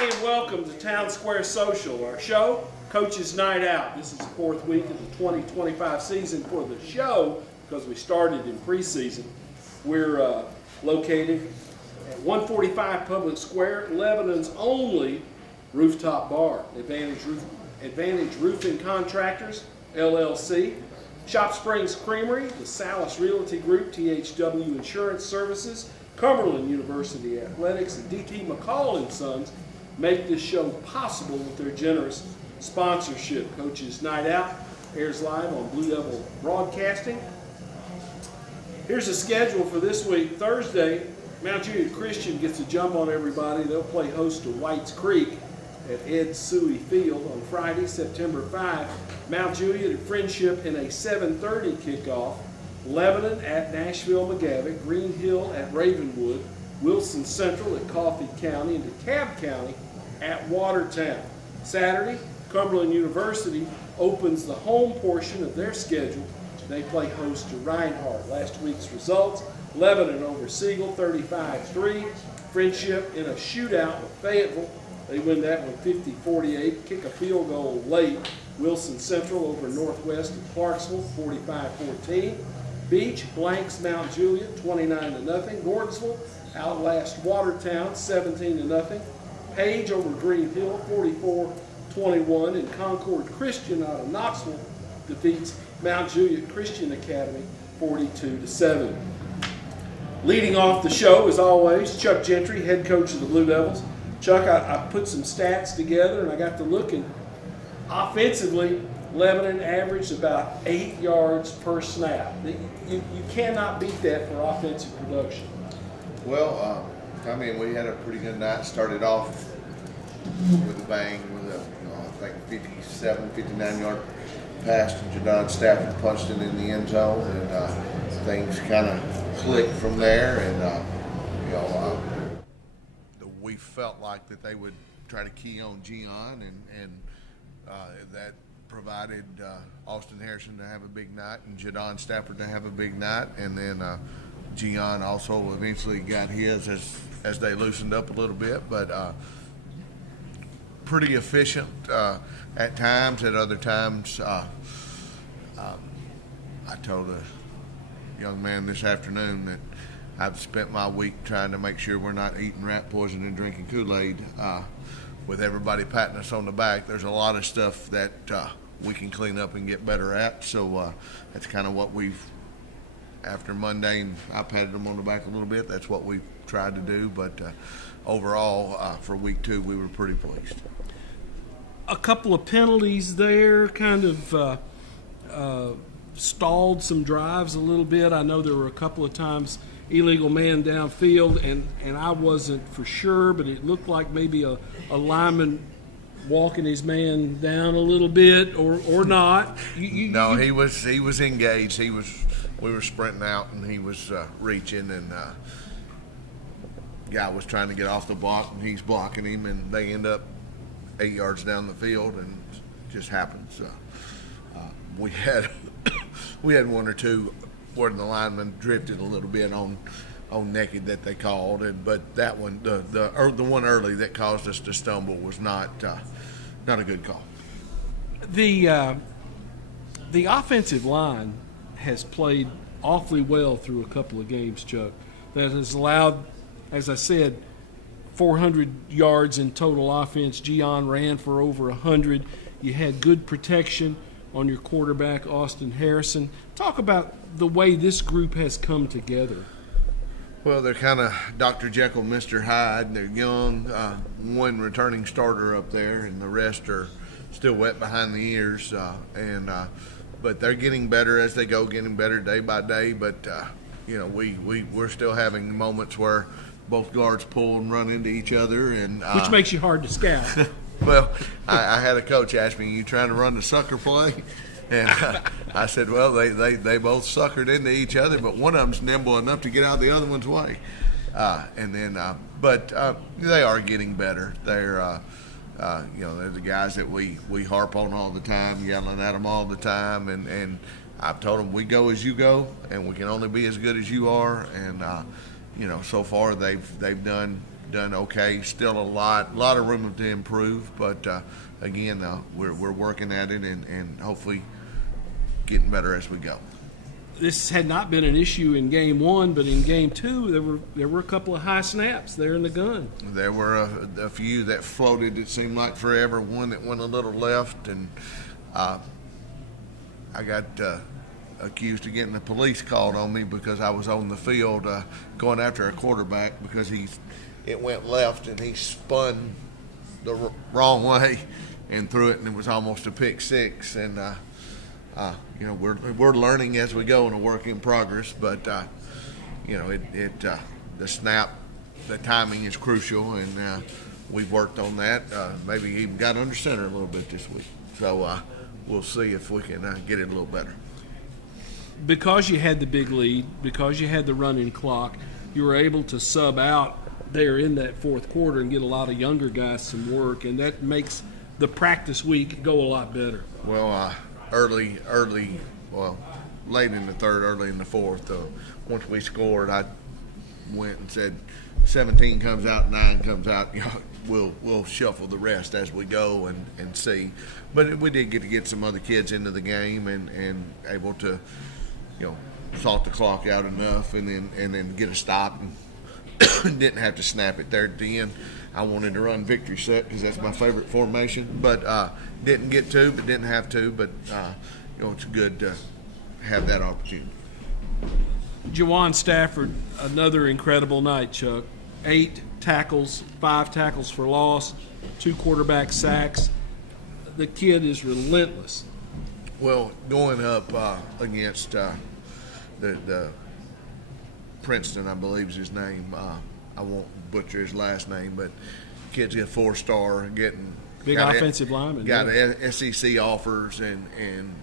And welcome to Town Square Social, our show, Coach's Night Out. This is the fourth week of the 2025 season for the show because we started in preseason. We're located at 145 Public Square, Lebanon's only rooftop bar. Advantage Roofing Contractors, LLC, Shop Springs Creamery, the Salas Realty Group, THW Insurance Services, Cumberland University Athletics, and DT McCall & Sons make this show possible with their generous sponsorship. Coach's Night Out airs live on Blue Devil Broadcasting. Here's the schedule for this week. Thursday, Mount Juliet Christian gets a jump on everybody. They'll play host to Whites Creek at Ed Suey Field on Friday, September 5. Mount Juliet at Friendship in a 7:30 kickoff. Lebanon at Nashville McGavock, Green Hill at Ravenwood, Wilson Central at Coffee County, and DeKalb County at Watertown. Saturday, Cumberland University opens the home portion of their schedule. They play host to Reinhardt. Last week's results, Lebanon over Siegel 35-3. Friendship in a shootout with Fayetteville. They win that one 50-48, kick a field goal late. Wilson Central over Northwest at Clarksville 45-14. Beach blanks Mount Juliet 29-0. Gordonsville outlast Watertown 17-0. Page over Green Hill 44-21. And Concord Christian out of Knoxville defeats Mount Juliet Christian Academy 42-7. Leading off the show, as always, Chuck Gentry, head coach of the Blue Devils. Chuck, I put some stats together and I got to looking. Offensively, Lebanon averaged about 8 yards per snap. You cannot beat that for offensive production. Well, we had a pretty good night. Started off with a bang with a, I think 57, 59-yard pass to Jadon Stafford, punched it in the end zone, and things kind of clicked from there. And we felt like that they would try to key on Gian, and that provided Austin Harrison to have a big night and Jadon Stafford to have a big night, and then Gian also eventually got his as they loosened up a little bit, but pretty efficient at times. At other times, I told a young man this afternoon that I've spent my week trying to make sure we're not eating rat poison and drinking Kool-Aid. With everybody patting us on the back, there's a lot of stuff that we can clean up and get better at. So that's kind of what we've, after Monday, and I patted them on the back a little bit, that's what we've tried to do. But overall, for week 2, we were pretty pleased. A couple of penalties there kind of stalled some drives a little bit. I know there were a couple of times illegal man downfield, and I wasn't for sure, but it looked like maybe a lineman walking his man down a little bit, or not. No, he was engaged. We were sprinting out, and he was reaching, and guy was trying to get off the block, and he's blocking him, and they end up 8 yards down the field, and it just happens. We had one or two where the lineman drifted a little bit on naked that they called, but that one, the one early that caused us to stumble, was not a good call. The offensive line has played awfully well through a couple of games, Chuck. That has allowed, as I said, 400 yards in total offense. Gian ran for over 100. You had good protection on your quarterback, Austin Harrison. Talk about the way this group has come together. Well, they're kind of Dr. Jekyll, Mr. Hyde. They're young, one returning starter up there, and the rest are still wet behind the ears. But they're getting better as they go, getting better day by day. But we're still having moments where both guards pull and run into each other, and which makes you hard to scout. Well, I had a coach ask me, "You trying to run the sucker play?" And I said, "Well, they both suckered into each other, but one of them's nimble enough to get out of the other one's way." But they are getting better. They're the guys that we harp on all the time, yelling at them all the time, and I've told them we go as you go, and we can only be as good as you are. And so far they've done done okay. Still a lot of room to improve, but again, we're working at it and hopefully getting better as we go. This had not been an issue in game one, but in game two, there were a couple of high snaps there in the gun. There were a few that floated. It seemed like forever. One that went a little left, and I got accused of getting the police called on me because I was on the field going after a quarterback because it went left and he spun the wrong way and threw it, and it was almost a pick six. And we're learning as we go and a work in progress, but the snap, the timing is crucial, and we've worked on that. Maybe even got under center a little bit this week, so we'll see if we can get it a little better. Because you had the big lead, because you had the running clock, you were able to sub out there in that fourth quarter and get a lot of younger guys some work, and that makes the practice week go a lot better. Well, late in the third, early in the fourth, once we scored, I went and said 17 comes out, 9 comes out. We'll shuffle the rest as we go and see. But we did get some other kids into the game and able to, salt the clock out enough and then get a stop and didn't have to snap it there at the end. I wanted to run victory set because that's my favorite formation, but didn't get to, but didn't have to. But it's good to have that opportunity. Juwan Stafford, another incredible night, Chuck. 8 tackles, 5 tackles for loss, 2 quarterback sacks. The kid is relentless. Well, going up against the Princeton, I believe is his name. I won't butcher his last name, but kid's a 4-star, getting big offensive lineman. Got SEC offers, and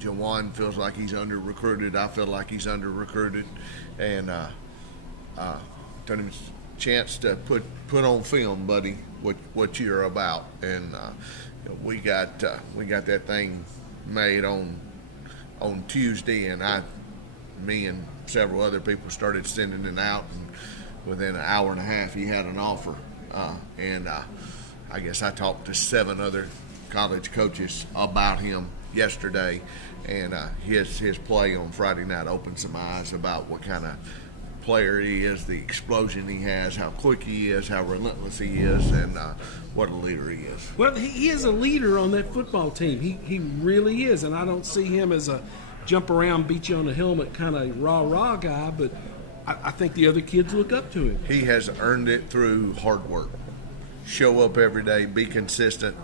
Juwan feels like he's under recruited. I feel like he's under recruited, and told him a chance to put on film, buddy, what you're about, and we got that thing made on Tuesday, and me and several other people started sending it out, and within an hour and a half he had an offer, and I guess I talked to 7 other college coaches about him yesterday, and his play on Friday night opened some eyes about what kind of player he is, the explosion he has, how quick he is, how relentless he is, and what a leader he is. Well, he is a leader on that football team. He really is, and I don't see him as a jump around, beat you on the helmet kind of rah-rah guy, but I think the other kids look up to him. He has earned it through hard work. Show up every day, be consistent,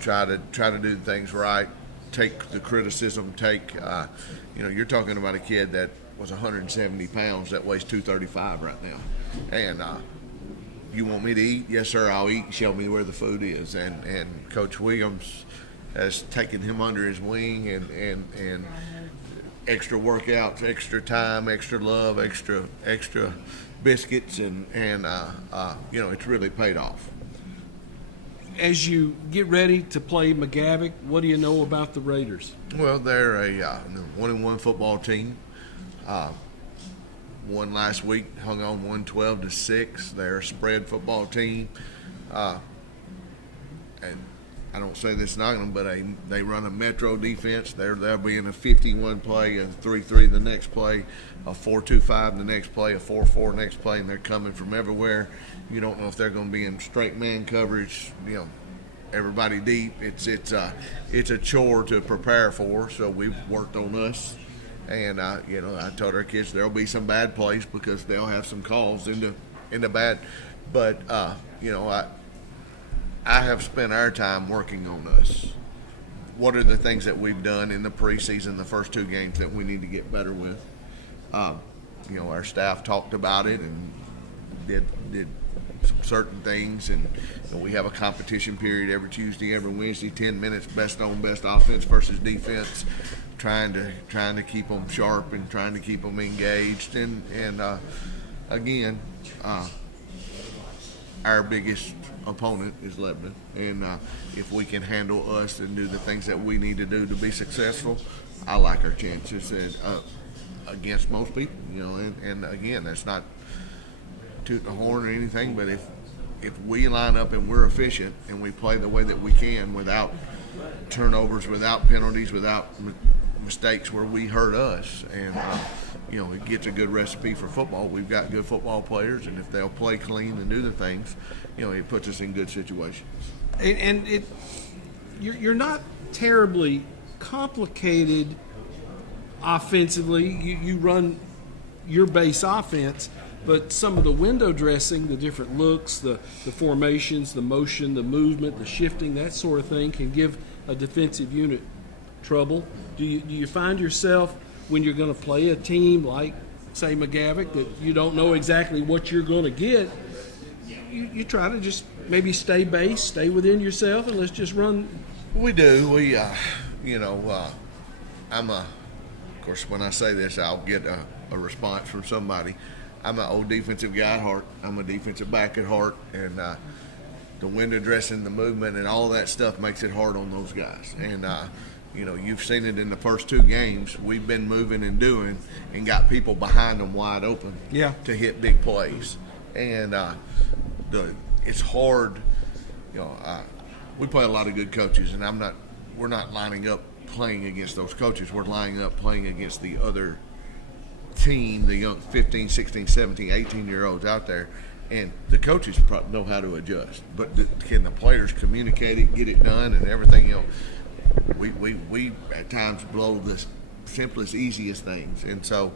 try to do things right, take the criticism, you're talking about a kid that was 170 pounds that weighs 235 right now. And you want me to eat? Yes, sir, I'll eat. Show me where the food is. And Coach Williams has taken him under his wing and extra workouts, extra time, extra love, extra biscuits, and it's really paid off. As you get ready to play McGavock, what do you know about the Raiders? Well, they're a 1-1 football team. Won last week, hung on 112-6. They're a spread football team, and I don't say this knocking them, but they run a metro defense. They'll be in a 51 play, a 3-3 the next play, a 4-2-5 the next play, a 4-4 next play, and they're coming from everywhere. You don't know if they're going to be in straight man coverage. Everybody deep. It's a chore to prepare for. So we've worked on us. And I told our kids there'll be some bad plays because they'll have some calls into bad. But I have spent our time working on us. What are the things that we've done in the preseason, the first 2 games that we need to get better with? Our staff talked about it and did some certain things, and we have a competition period every Tuesday, every Wednesday, 10 minutes, best on best offense versus defense. Trying to keep them sharp and trying to keep them engaged, and again, our biggest opponent is Lebanon, and if we can handle us and do the things that we need to do to be successful, I like our chances against most people. And again, that's not toot the horn or anything, but if we line up and we're efficient and we play the way that we can without turnovers, without penalties, without mistakes where we hurt us, and it gets a good recipe for football. We've got good football players, and if they'll play clean and do the things, it puts us in good situations. And you're not terribly complicated offensively. You run your base offense, but some of the window dressing, the different looks, the formations, the motion, the movement, the shifting, that sort of thing can give a defensive unit trouble. Do you find yourself when you're going to play a team like, say, McGavock, that you don't know exactly what you're going to get, you try to just maybe stay base, stay within yourself, and let's just run? We do. Of course, when I say this, I'll get a response from somebody. I'm an old defensive guy at heart. I'm a defensive back at heart, and the window dressing, the movement, and all that stuff makes it hard on those guys. And you've seen it in the first 2 games. We've been moving and doing, and got people behind them wide open to hit big plays. And it's hard. We play a lot of good coaches, and we're not lining up playing against those coaches. We're lining up playing against the other team, the young 15, 16, 17, 18-year-olds out there, and the coaches probably know how to adjust. But can the players communicate it, get it done, and everything else? We at times blow the simplest, easiest things, and so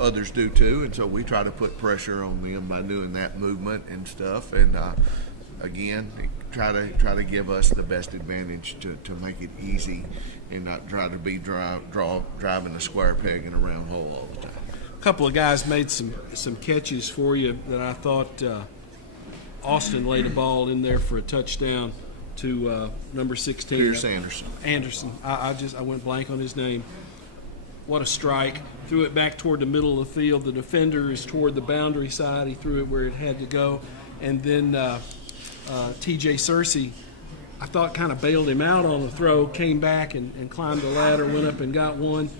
others do too, and so we try to put pressure on them by doing that movement and stuff, and again, try to give us the best advantage to make it easy and not try to be driving a square peg in a round hole all the time. A couple of guys made some catches for you that I thought Austin laid a ball in there for a touchdown to number 16. Pierce Anderson. I went blank on his name. What a strike. Threw it back toward the middle of the field. The defender is toward the boundary side. He threw it where it had to go. And then T.J. Searcy, I thought, kind of bailed him out on the throw, came back and climbed the ladder, went up and got one.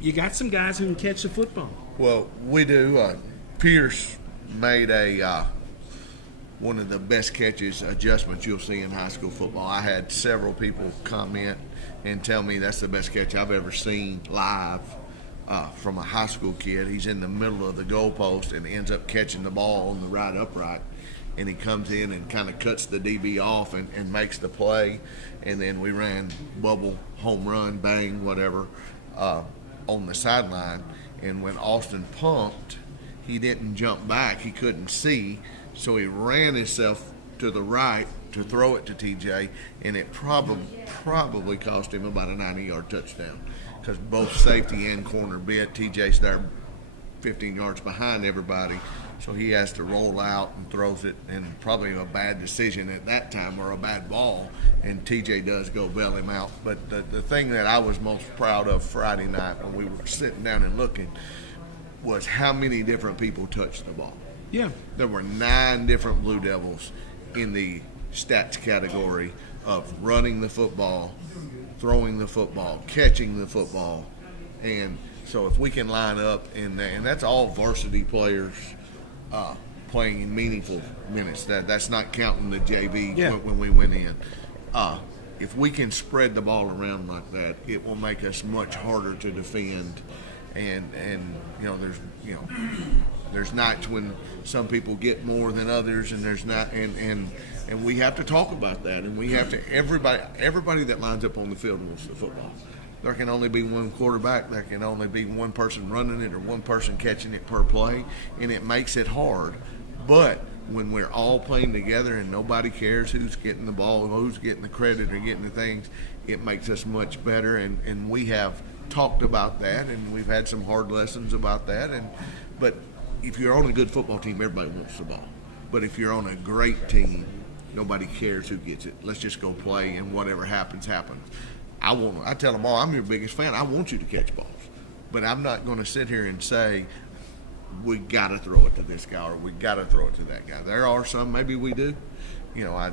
You got some guys who can catch the football. Well, we do. Pierce made one of the best catches adjustments you'll see in high school football. I had several people comment and tell me that's the best catch I've ever seen live from a high school kid. He's in the middle of the goalpost and ends up catching the ball on the right upright, and he comes in and kind of cuts the DB off and makes the play. And then we ran bubble, home run, bang, whatever, on the sideline. And when Austin pumped, he didn't jump back. He couldn't see, so he ran himself to the right to throw it to TJ, and it probably cost him about a 90-yard touchdown because both safety and corner bit. TJ's there 15 yards behind everybody, so he has to roll out and throws it, and probably a bad decision at that time or a bad ball, and TJ does go bail him out. But the thing that I was most proud of Friday night when we were sitting down and looking was how many different people touched the ball. Yeah. There were 9 different Blue Devils in the stats category of running the football, throwing the football, catching the football. And so if we can line up and that's all varsity players playing in meaningful minutes. That's not counting the JV when we went in. If we can spread the ball around like that, it will make us much harder to defend. And there's nights when some people get more than others, and there's not, and we have to talk about that, and we have to everybody that lines up on the field wants the football. There can only be one quarterback. There can only be one person running it or one person catching it per play, and it makes it hard. But when we're all playing together and nobody cares who's getting the ball, who's getting the credit or getting the things, it makes us much better. And we have talked about that, and we've had some hard lessons about that. But if you're on a good football team, everybody wants the ball. But if you're on a great team, nobody cares who gets it. Let's just go play, and whatever happens, happens. I tell them all, I'm your biggest fan. I want you to catch balls. But I'm not going to sit here and say, we got to throw it to this guy or we got to throw it to that guy. There are some, maybe we do. I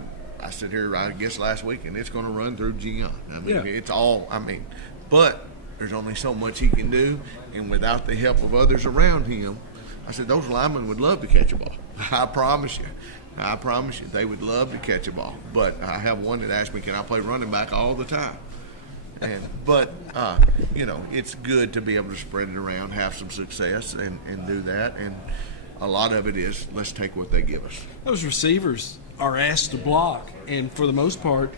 sit here, I guess, last week, and it's going to run through Gian. It's all, but there's only so much he can do, and without the help of others around him, I said, those linemen would love to catch a ball. I promise you. I promise you, they would love to catch a ball. But I have one that asked me, can I play running back all the time? But it's good to be able to spread it around, have some success, and do that. And a lot of it is, let's take what they give us. Those receivers are asked to block, and for the most part,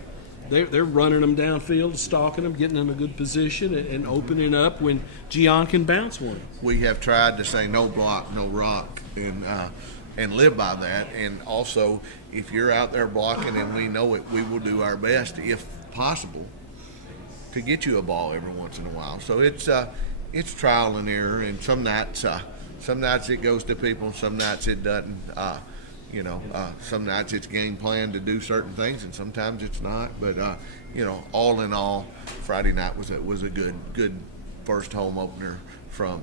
they're running them downfield, stalking them, getting them in a good position, and opening up when Gian can bounce one. We have tried to say no block, no rock, and live by that. And also, if you're out there blocking and we know it, we will do our best, if possible, to get you a ball every once in a while. So it's trial and error, and some nights it goes to people, some nights it doesn't. Some nights it's game plan to do certain things, and sometimes it's not. But all in all, Friday night was a good first home opener from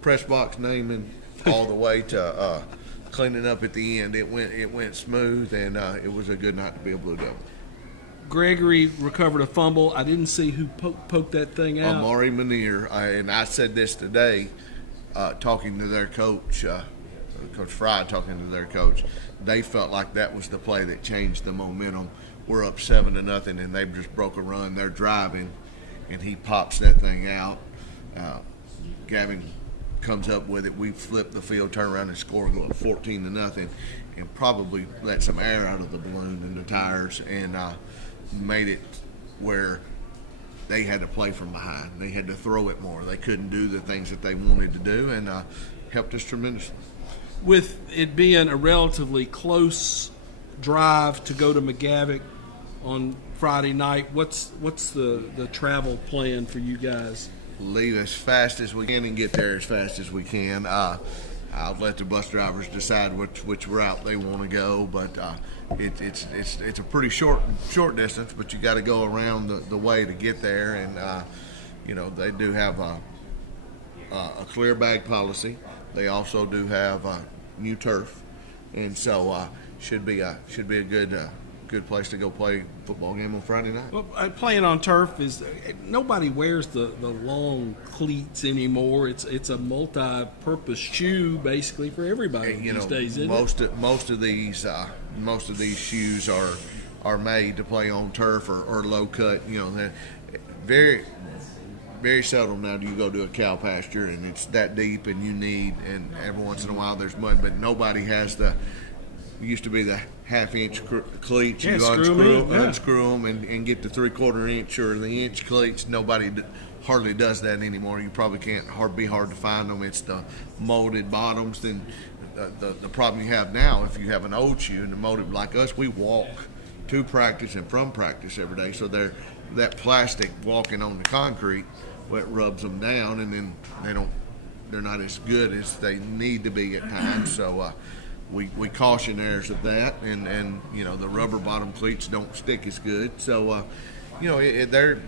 press box naming all the way to cleaning up at the end. It went smooth, and it was a good night to be able to go. Gregory recovered a fumble. I didn't see who poked that thing out. Amari Munir, and I said this today, talking to their coach. Coach Fry talking to their coach, they felt like that was the play that changed the momentum. We're up 7-0, and they've just broke a run. They're driving, and he pops that thing out. Gavin comes up with it. We flip the field, turn around, and score, go up 14-0, and probably let some air out of the balloon and the tires, and made it where they had to play from behind. They had to throw it more. They couldn't do the things that they wanted to do, and helped us tremendously. With it being a relatively close drive to go to McGavock on Friday night, what's the travel plan for you guys? Leave as fast as we can and get there as fast as we can. I'll let the bus drivers decide which route they want to go, but it's a pretty short distance, but you got to go around the way to get there, and they do have a clear bag policy. They also do have new turf, and so should be a good place to go play a football game on Friday night. Well, playing on turf is nobody wears the long cleats anymore. It's a multi-purpose shoe basically for everybody these days. Isn't most of these shoes are made to play on turf or low cut. They're very seldom now do you go to a cow pasture and it's that deep and and every once in a while there's mud, but nobody has used to be the half-inch cleats. Yeah, you unscrew them and get the 3/4 inch or the inch cleats. Nobody hardly does that anymore. You probably can't be hard to find them. It's the molded bottoms. Then the problem you have now, if you have an old shoe and the molded like us, we walk to practice and from practice every day, so that plastic walking on the concrete, well, it rubs them down, and then they're not as good as they need to be at times. So we caution theirs of that, and the rubber bottom cleats don't stick as good. So there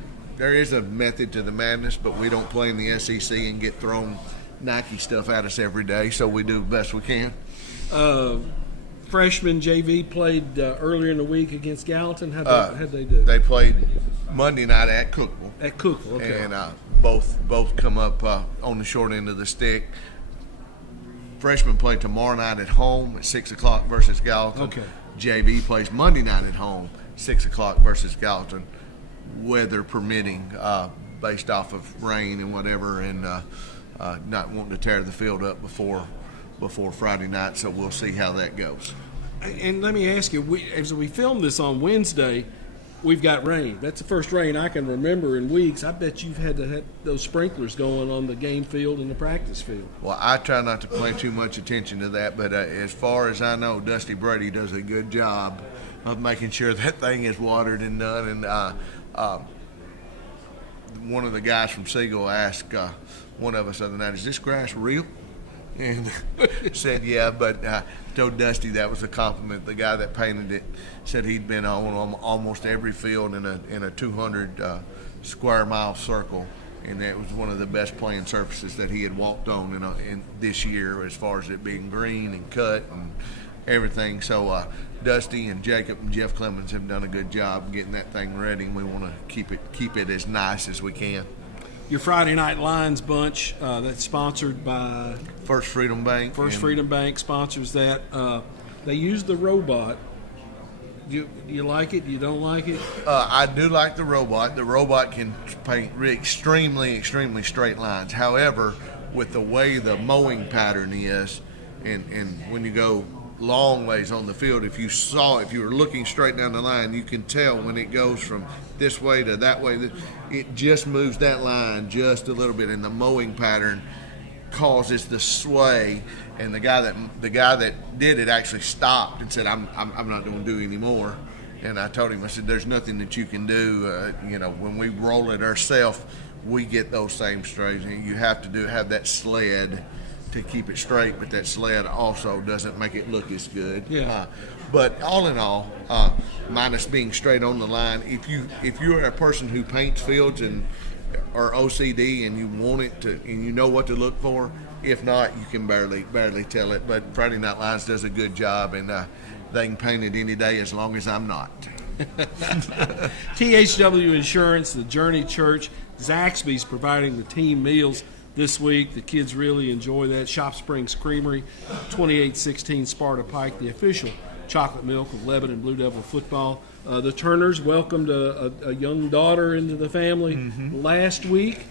is a method to the madness, but we don't play in the SEC and get thrown Nike stuff at us every day. So we do the best we can. Freshman JV played earlier in the week against Gallatin. How'd they do? They played Monday night at Cookeville. At Cookeville, okay. And both come up on the short end of the stick. Freshmen play tomorrow night at home at 6 o'clock versus Gallatin. Okay. JV plays Monday night at home, 6 o'clock versus Gallatin, weather permitting, based off of rain and whatever, and not wanting to tear the field up before Friday night, so we'll see how that goes. And let me ask you, as we filmed this on Wednesday, we've got rain. That's the first rain I can remember in weeks. I bet you've had to have those sprinklers going on the game field and the practice field. Well, I try not to pay too much attention to that, but as far as I know, Dusty Brady does a good job of making sure that thing is watered and done. And one of the guys from Siegel asked one of us the other night, "Is this grass real?" And said, yeah, but told Dusty that was a compliment. The guy that painted it said he'd been on almost every field in a 200 square mile circle, and that was one of the best playing surfaces that he had walked on in this year, as far as it being green and cut and everything. So Dusty and Jacob and Jeff Clemens have done a good job getting that thing ready, and we want to keep it as nice as we can. your Friday Night Lions bunch that's sponsored by First Freedom Bank. First Freedom Bank sponsors that. They use the robot. Do you like it? You don't like it? I do like the robot. The robot can paint extremely straight lines. However, with the way the mowing pattern is, and when you go long ways on the field, if you were looking straight down the line, you can tell when it goes from this way to that way, it just moves that line just a little bit, and the mowing pattern causes the sway. And the guy that did it actually stopped and said, "I'm not going to do anymore." And I told him, I said, "There's nothing that you can do. When we roll it ourselves, we get those same strays. And you have to have that sled to keep it straight, but that sled also doesn't make it look as good." Yeah. But all in all, minus being straight on the line, if you're a person who paints fields or OCD and you want it to, and you know what to look for. If not, you can barely tell it. But Friday Night Lions does a good job, and they can paint it any day as long as I'm not. THW Insurance, the Journey Church, Zaxby's providing the team meals this week. The kids really enjoy that. Shop Springs Creamery, 2816 Sparta Pike, the official chocolate milk of Lebanon Blue Devil football. The Turners welcomed a young daughter into the family last week.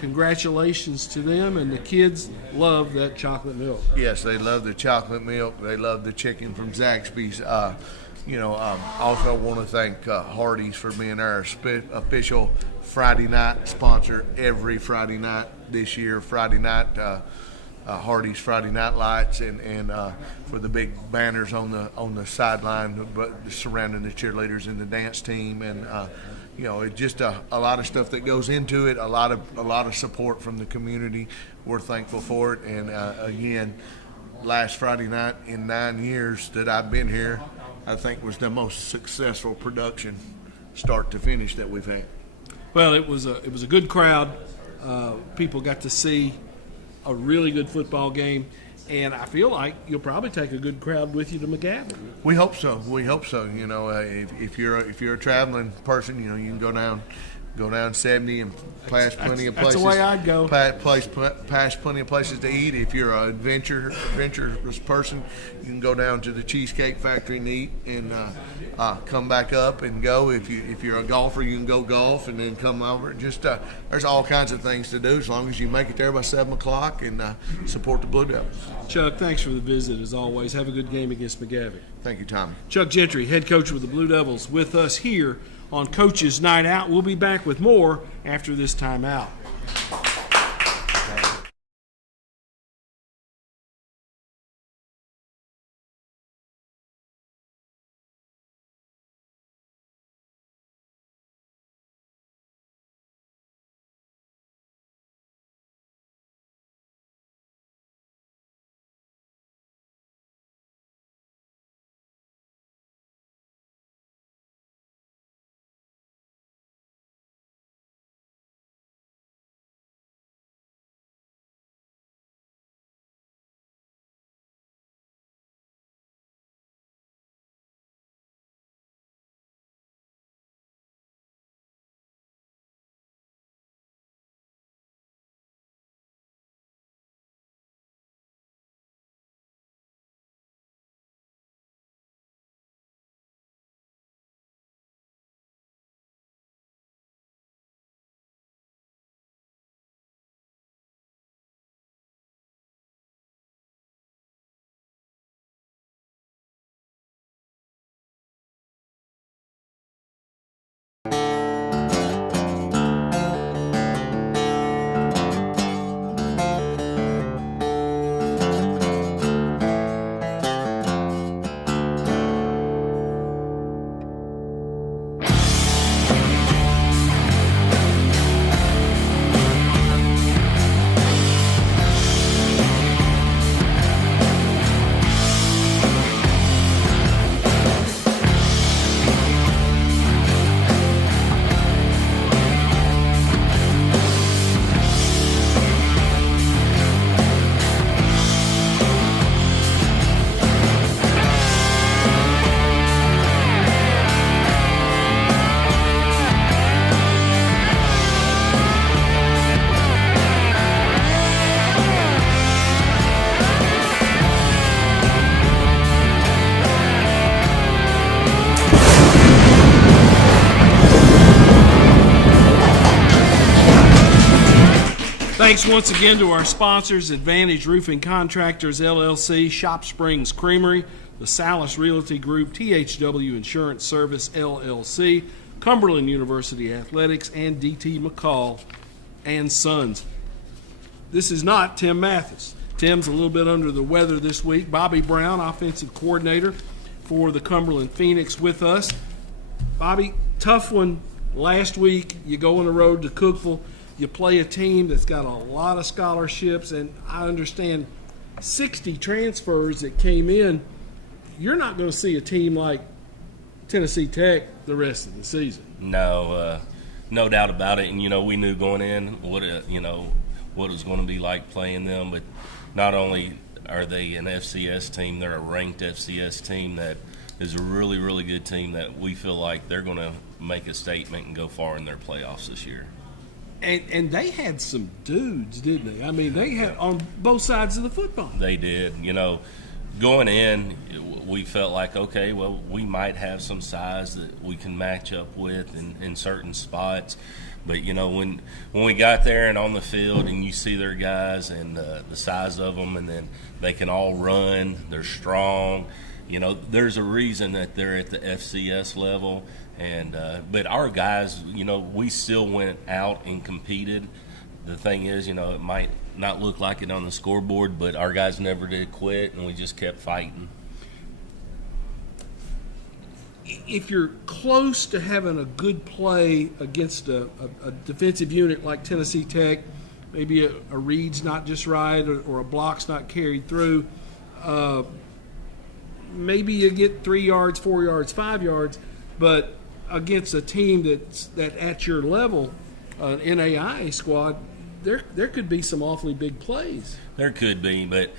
Congratulations to them, and the kids love that chocolate milk. Yes, they love the chocolate milk. They love the chicken from Zaxby's. Also want to thank Hardee's for being our official Friday night sponsor every Friday night this year. Friday night, Hardee's Friday Night Lights, and for the big banners on the sideline surrounding the cheerleaders and the dance team, and it's just a lot of stuff that goes into it. A lot of support from the community. We're thankful for it. And again, last Friday night in 9 years that I've been here, I think was the most successful production, start to finish, that we've had. Well, it was a good crowd. People got to see a really good football game. And I feel like you'll probably take a good crowd with you to McGavin. We hope so. If you're a traveling person, you can go down 70 and pass plenty of places. That's the way I'd go. Pass plenty of places to eat. If you're an adventurous person, you can go down to the Cheesecake Factory and eat, and come back up and go. If you're a golfer, you can go golf and then come over. Just there's all kinds of things to do as long as you make it there by 7 o'clock and support the Blue Devils. Chuck, thanks for the visit as always. Have a good game against McGavin. Thank you, Tommy. Chuck Gentry, head coach with the Blue Devils, with us here on Coach's Night Out. We'll be back with more after this timeout. Thanks once again to our sponsors, Advantage Roofing Contractors, LLC, Shop Springs Creamery, the Salas Realty Group, THW Insurance Service, LLC, Cumberland University Athletics, and DT McCall and Sons. This is not Tim Mathis. Tim's a little bit under the weather this week. Bobby Brown, offensive coordinator for the Cumberland Phoenix, with us. Bobby, tough one last week. You go on the road to Cookeville. You play a team that's got a lot of scholarships, and I understand 60 transfers that came in. You're not going to see a team like Tennessee Tech the rest of the season. No, no doubt about it. And, we knew going in what it was going to be like playing them. But not only are they an FCS team, they're a ranked FCS team that is a really, really good team that we feel like they're going to make a statement and go far in their playoffs this year. And they had some dudes, didn't they? I mean, they had on both sides of the football. They did. Going in, we felt like, okay, well, we might have some size that we can match up with in certain spots. But, when we got there and on the field and you see their guys and the size of them, and then they can all run, they're strong, there's a reason that they're at the FCS level. And but our guys, we still went out and competed. The thing is, it might not look like it on the scoreboard, but our guys never did quit, and we just kept fighting. If you're close to having a good play against a defensive unit like Tennessee Tech, maybe a read's not just right or a block's not carried through, maybe you get 3 yards, 4 yards, 5 yards, but against a team that at your level, an NAIA squad, there could be some awfully big plays. There could be, but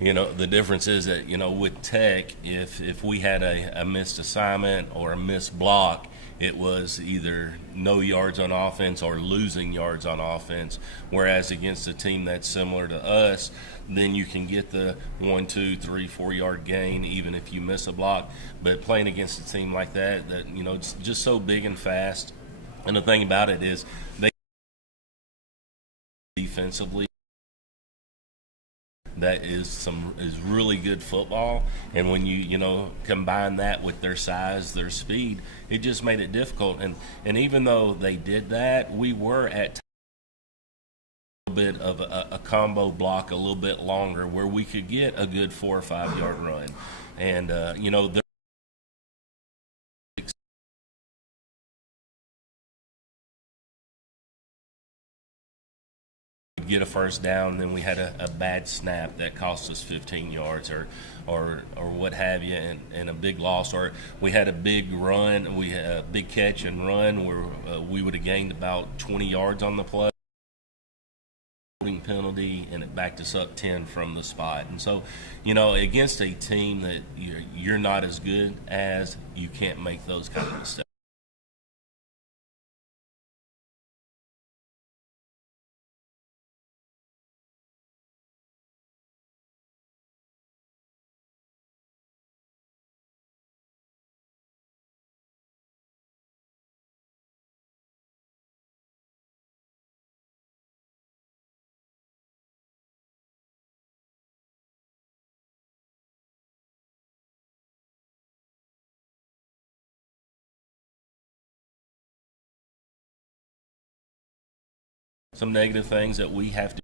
the difference is that with Tech, if we had a missed assignment or a missed block, it was either no yards on offense or losing yards on offense. Whereas against a team that's similar to us, then you can get the 1, 2, 3, 4 yard gain even if you miss a block. But playing against a team like that it's just so big and fast. And the thing about it is they defensively, that is really good football, and when you combine that with their size, their speed, it just made it difficult. And even though they did that, we were at a little bit of a combo block a little bit longer where we could get a good 4 or 5 yard run, and they're get a first down, and then we had a bad snap that cost us 15 yards or what have you, and a big loss, or we had a big run, we had a big catch and run where we would have gained about 20 yards on the play, holding penalty, and it backed us up 10 from the spot. And so against a team that you're not as good as, you can't make those kind of mistakes. Some negative things that we have to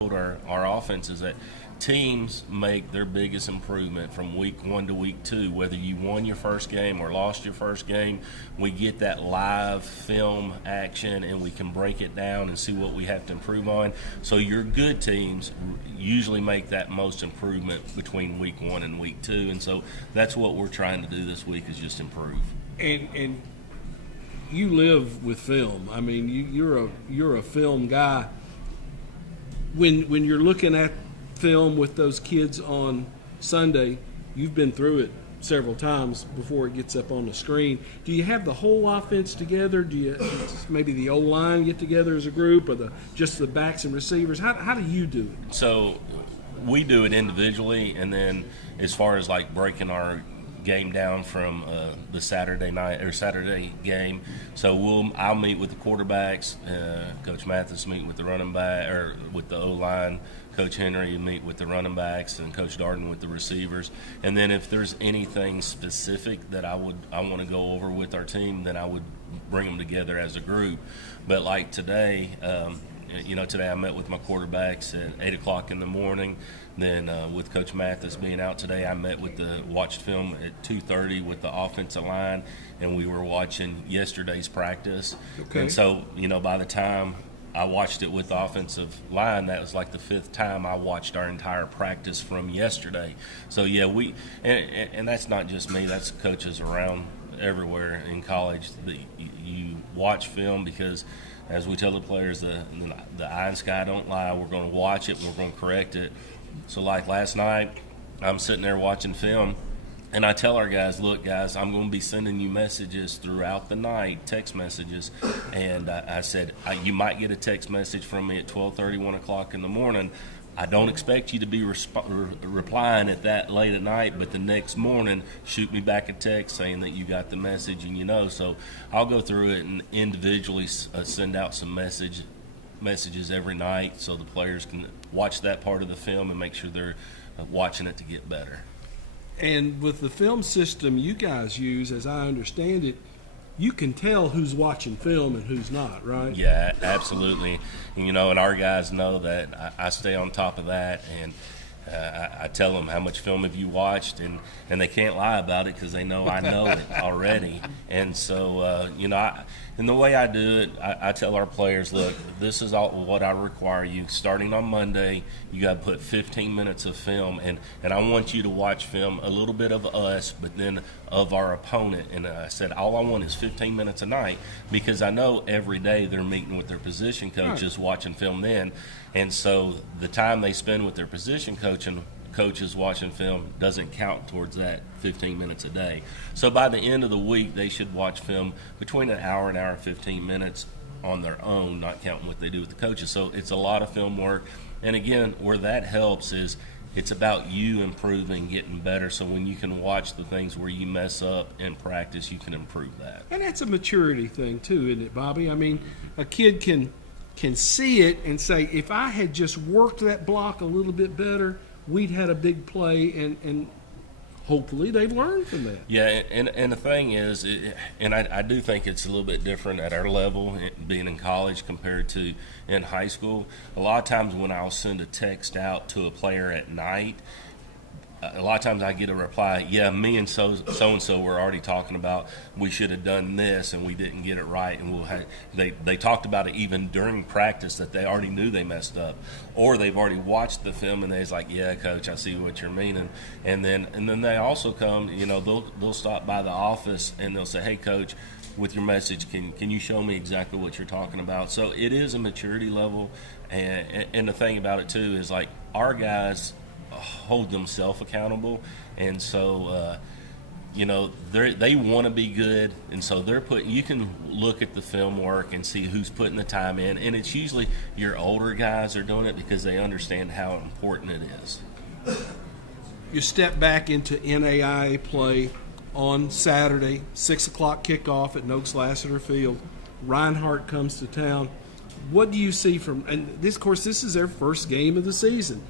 build our offense is that teams make their biggest improvement from week 1 to week 2. Whether you won your first game or lost your first game, we get that live film action and we can break it down and see what we have to improve on. So your good teams usually make that most improvement between week 1 and week 2, and so that's what we're trying to do this week, is just improve. And you live with film. I mean, you're a film guy. When you're looking at film with those kids on Sunday, you've been through it several times before it gets up on the screen. Do you have the whole offense together? Do you maybe the O-line get together as a group, or just the backs and receivers? How do you do it? So we do it individually, and then as far as like breaking our game down from the Saturday game. So I'll meet with the quarterbacks. Coach Mathis meet with the running back or with the O-line. Coach Henry meet with the running backs, and Coach Darden with the receivers. And then if there's anything specific that I want to go over with our team, then I would bring them together as a group. But like today, today I met with my quarterbacks at 8 o'clock in the morning. Then with Coach Mathis being out today, I watched film at 2:30 with the offensive line, and we were watching yesterday's practice. Okay. And so, by the time I watched it with the offensive line, that was like the fifth time I watched our entire practice from yesterday. So, yeah, and that's not just me, that's coaches around everywhere in college. You watch film because, as we tell the players, the eye and sky don't lie. We're going to watch it and we're going to correct it. So like last night, I'm sitting there watching film, and I tell our guys, look, guys, I'm going to be sending you messages throughout the night, text messages. And I said, you might get a text message from me at 12:30, 1 o'clock in the morning. I don't expect you to be replying at that late at night, but the next morning, shoot me back a text saying that you got the message and So I'll go through it and individually send out some messages every night so the players can watch that part of the film and make sure they're watching it to get better. And with the film system you guys use, as I understand it, you can tell who's watching film and who's not, right? Yeah, absolutely. And our guys know that I stay on top of that, and I tell them how much film have you watched, and they can't lie about it because they know I know it already. And so, and the way I do it, I tell our players, look, this is all what I require you. Starting on Monday, you got to put 15 minutes of film, and I want you to watch film, a little bit of us, but then of our opponent. And I said, all I want is 15 minutes a night, because I know every day they're meeting with their position coaches, watching film then. And so the time they spend with their position coaches watching film doesn't count towards that 15 minutes a day. So by the end of the week, they should watch film between an hour and 15 minutes on their own, not counting what they do with the coaches. So it's a lot of film work. And again, where that helps is it's about you improving, getting better. So when you can watch the things where you mess up in practice, you can improve that. And that's a maturity thing too, isn't it, Bobby? I mean, a kid can see it and say, if I had just worked that block a little bit better, we'd had a big play, and hopefully they've learned from that. Yeah, and the thing is, I do think it's a little bit different at our level, being in college compared to in high school. A lot of times when I'll send a text out to a player at night, a lot of times I get a reply, yeah, me and so-and-so were already talking about we should have done this and we didn't get it right, and they talked about it even during practice that they already knew they messed up, or they've already watched the film and they're like, yeah, coach, I see what you're meaning. And then they also come, they'll stop by the office and they'll say, hey, coach, with your message, can you show me exactly what you're talking about? So it is a maturity level, and the thing about it too is, like, our guys hold themselves accountable, and so they want to be good, and so you can look at the film work and see who's putting the time in, and it's usually your older guys are doing it because they understand how important it is. You step back into NAIA play on Saturday, 6 o'clock kickoff at Noakes Lassiter Field. Reinhardt comes to town. What do you see from, and this, of course, this is their first game of the season.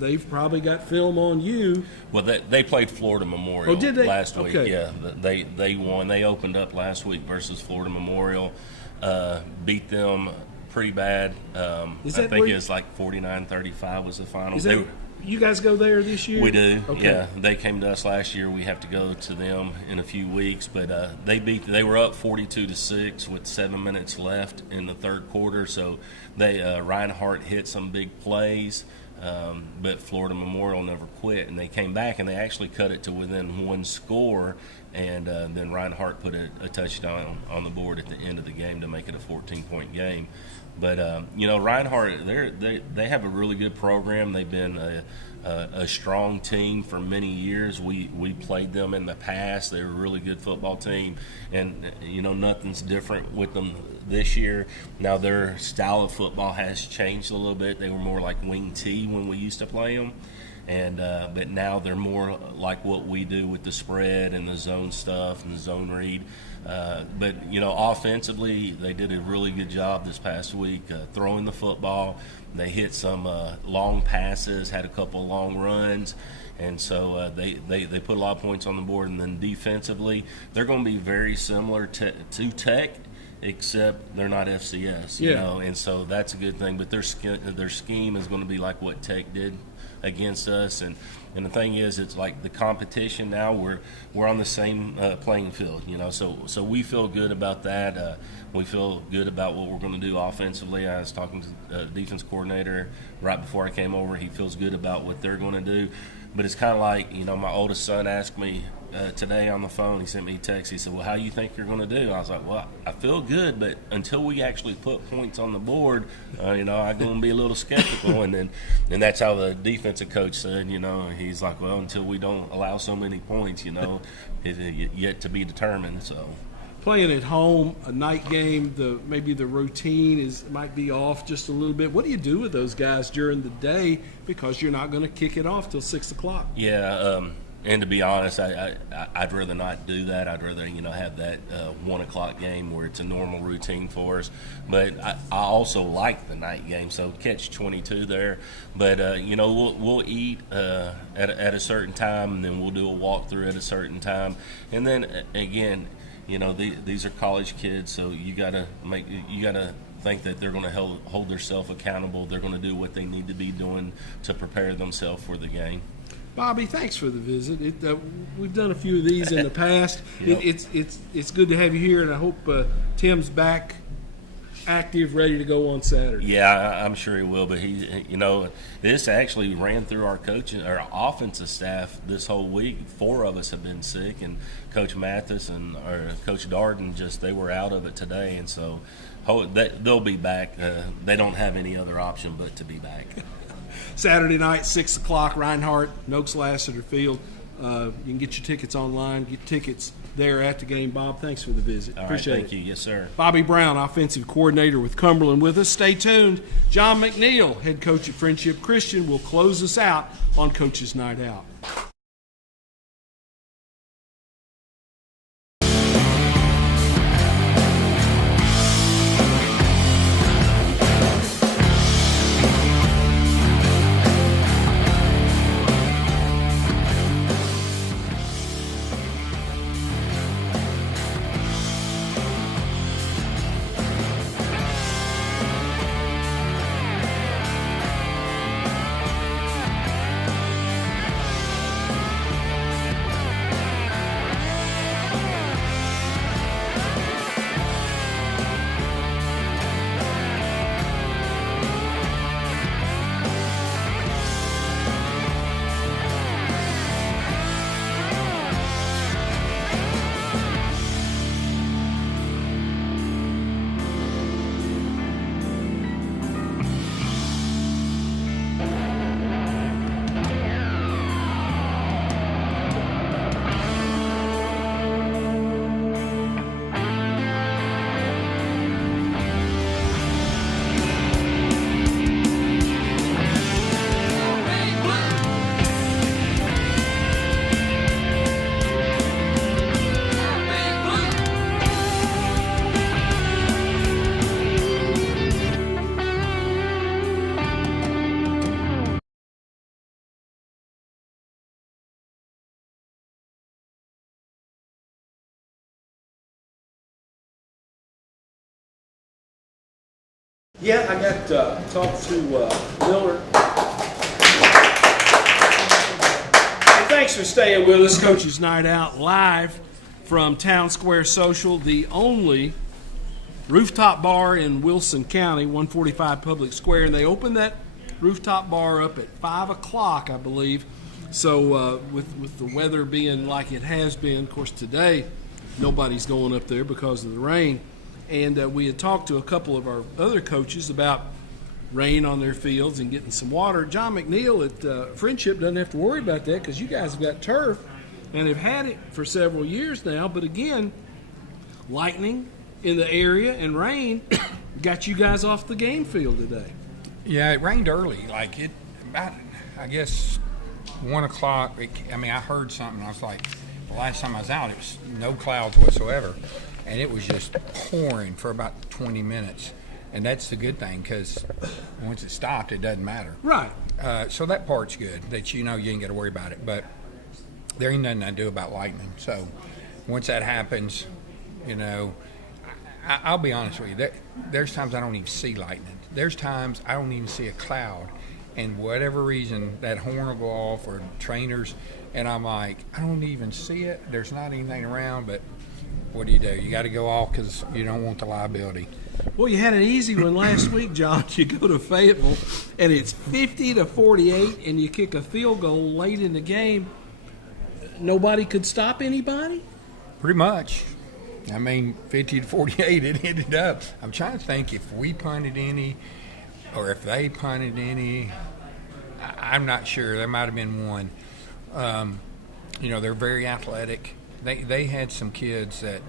They've probably got film on you. Well, they played Florida Memorial last week. Okay. Yeah, they won. They opened up last week versus Florida Memorial, beat them pretty bad. I think it was like 49-35 was the final. You guys go there this year? We do. Okay. Yeah, they came to us last year. We have to go to them in a few weeks, but they were up 42-6 with 7 minutes left in the third quarter. So Reinhardt hit some big plays. But Florida Memorial never quit, and they came back and they actually cut it to within one score, and then Reinhardt put a touchdown on the board at the end of the game to make it a 14-point game. But Reinhardt, they have a really good program. They've been a strong team for many years. We played them in the past. They're a really good football team, and nothing's different with them this year. Now their style of football has changed a little bit. They were more like wing T when we used to play them, And but now they're more like what we do with the spread and the zone stuff and the zone read. But offensively, they did a really good job this past week throwing the football. They hit some long passes, had a couple of long runs, and so they put a lot of points on the board. And then defensively, they're going to be very similar to Tech, except they're not FCS, and so that's a good thing. But their scheme is going to be like what Tech did against us, and the thing is, it's like the competition now. We're on the same playing field, So we feel good about that. We feel good about what we're going to do offensively. I was talking to the defense coordinator right before I came over. He feels good about what they're going to do. But it's kind of like, my oldest son asked me today on the phone. He sent me a text. He said, well, how do you think you're going to do? I was like, well, I feel good, but until we actually put points on the board, I'm going to be a little skeptical. and that's how the defensive coach said, he's like, well, until we don't allow so many points, it's yet to be determined. So playing at home, a night game, maybe the routine might be off just a little bit. What do you do with those guys during the day, because you're not going to kick it off till 6 o'clock? Yeah, and to be honest, I'd rather not do that. I'd rather have that 1 o'clock game where it's a normal routine for us. But I also like the night game, so catch 22 there. But we'll eat at a certain time, and then we'll do a walkthrough at a certain time, and then again. These are college kids, so you gotta think that they're going to hold themselves accountable. They're going to do what they need to be doing to prepare themselves for the game. Bobby, thanks for the visit. We've done a few of these in the past. It's good to have you here, and I hope Tim's back active, ready to go on Saturday. Yeah, I'm sure he will. But this actually ran through our offensive staff this whole week. 4 of us have been sick, and Coach Mathis and Coach Darden they were out of it today, and so they'll be back. They don't have any other option but to be back. Saturday night, 6 o'clock, Reinhardt, Noakes Lassiter Field. You can get your tickets online, get tickets there at the game. Bob, thanks for the visit. Appreciate it. Thank you. Yes, sir. Bobby Brown, offensive coordinator with Cumberland, with us. Stay tuned. John McNeil, head coach at Friendship Christian, will close us out on Coach's Night Out. Yeah, I got to talk to Miller. And thanks for staying with us. Coach's Night Out live from Town Square Social, the only rooftop bar in Wilson County, 145 Public Square. And they opened that rooftop bar up at 5 o'clock, I believe. So with the weather being like it has been, of course, today nobody's going up there because of the rain. And we had talked to a couple of our other coaches about rain on their fields and getting some water. John McNeil at Friendship doesn't have to worry about that because you guys have got turf and have had it for several years now. But again, lightning in the area and rain got you guys off the game field today. Yeah, it rained early, about, I guess, 1 o'clock. I heard something. I was like, the last time I was out, it was no clouds whatsoever, and it was just pouring for about 20 minutes. And that's the good thing, because once it stopped, it doesn't matter. Right. So that part's good, that you ain't got to worry about it. But there ain't nothing I do about lightning. So once that happens, I'll be honest with you. There's times I don't even see lightning. There's times I don't even see a cloud. And whatever reason, that horn will go off, or trainers, and I'm like, I don't even see it. There's not anything around, but what do? You got to go off because you don't want the liability. Well, you had an easy one last week, John. You go to Fayetteville, and it's 50-48, and you kick a field goal late in the game. Nobody could stop anybody? Pretty much. 50-48, it ended up. I'm trying to think if we punted any or if they punted any. I'm not sure. There might have been one. They're very athletic. They had some kids that,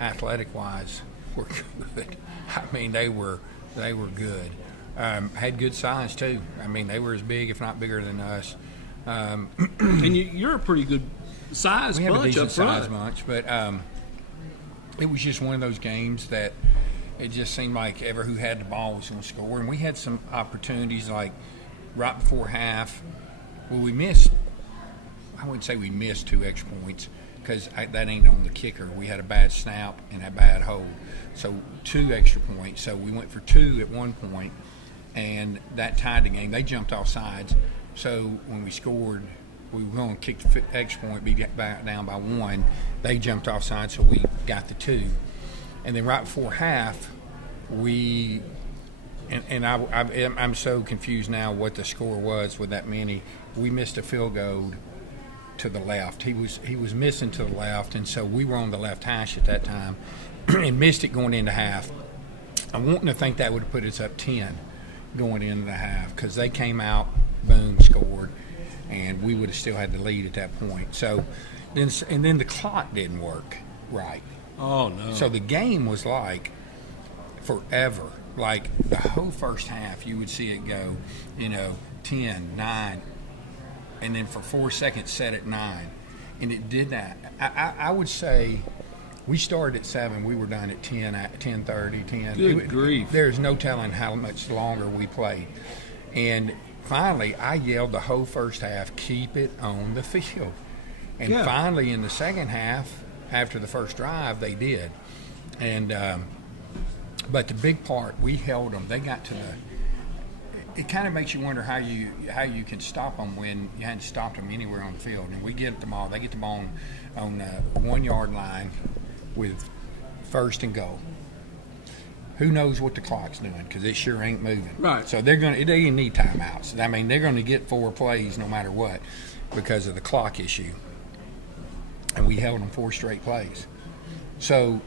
athletic-wise, were good. They were good. Had good size too. They were as big, if not bigger, than us. And you're a pretty good size we bunch have a decent up front. size bunch, but it was just one of those games that it just seemed like ever who had the ball was going to score. And we had some opportunities, like right before half. Well, we missed. I wouldn't say we missed 2 extra points, because that ain't on the kicker. We had a bad snap and a bad hold. So 2 extra points. So we went for 2 at one point, and that tied the game. They jumped off sides. So when we scored, we were going to kick the extra point, be back down by 1. They jumped off sides, so we got the 2. And then right before half, I'm so confused now what the score was with that many. We missed a field goal to the left. He was missing to the left, and so we were on the left hash at that time and missed it going into half. I'm wanting to think that would have put us up 10 going into the half, because they came out, boom, scored, and we would have still had the lead at that point. So then the clock didn't work right. Oh, no. So the game was like forever. Like the whole first half, you would see it go, 10, 9, and then for 4 seconds set at 9. And it did that. I would say we started at 7. We were done at 10, 10:30, 10. Good grief. There's no telling how much longer we played. And finally, I yelled the whole first half, keep it on the field. And finally, in the second half, after the first drive, they did. And but the big part, we held them. They got to it kind of makes you wonder how you can stop them when you hadn't stopped them anywhere on the field. And we get the ball. They get the ball on the 1 yard line with 1st and goal. Who knows what the clock's doing, because it sure ain't moving. Right. So they need timeouts. They're going to get 4 plays no matter what because of the clock issue. And we held them 4 straight plays. So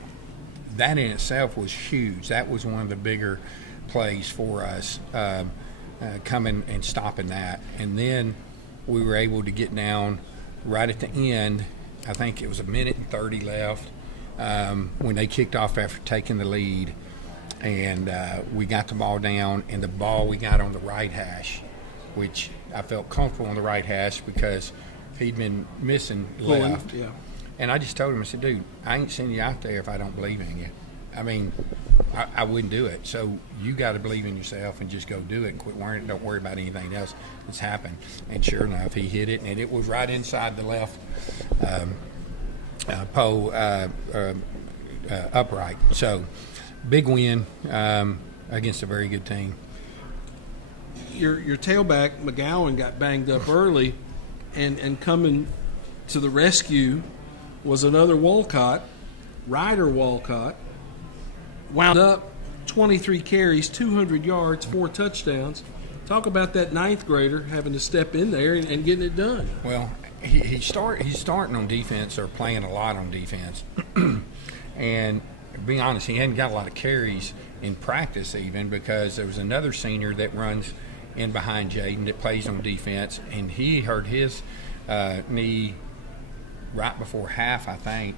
that in itself was huge. That was one of the bigger plays for us, coming and stopping that. And then we were able to get down right at the end. I think it was 1:30 left when they kicked off after taking the lead. And we got the ball down, and the ball we got on the right hash, which I felt comfortable on the right hash because he'd been missing left. Yeah. And I just told him, I said, dude, I ain't sending you out there if I don't believe in you. I wouldn't do it. So you got to believe in yourself and just go do it and quit worrying. Don't worry about anything else that's happened. And sure enough, he hit it, and it was right inside the left pole upright. So big win against a very good team. Your tailback, McGowan, got banged up early, and coming to the rescue was another Walcott, Ryder Walcott, wound up 23 carries, 200 yards, 4 touchdowns. Talk about that 9th grader having to step in there and getting it done. Well, he's starting on defense, or playing a lot on defense. And being honest, he hadn't got a lot of carries in practice even, because there was another senior that runs in behind Jaden that plays on defense, and he hurt his knee right before half, I think,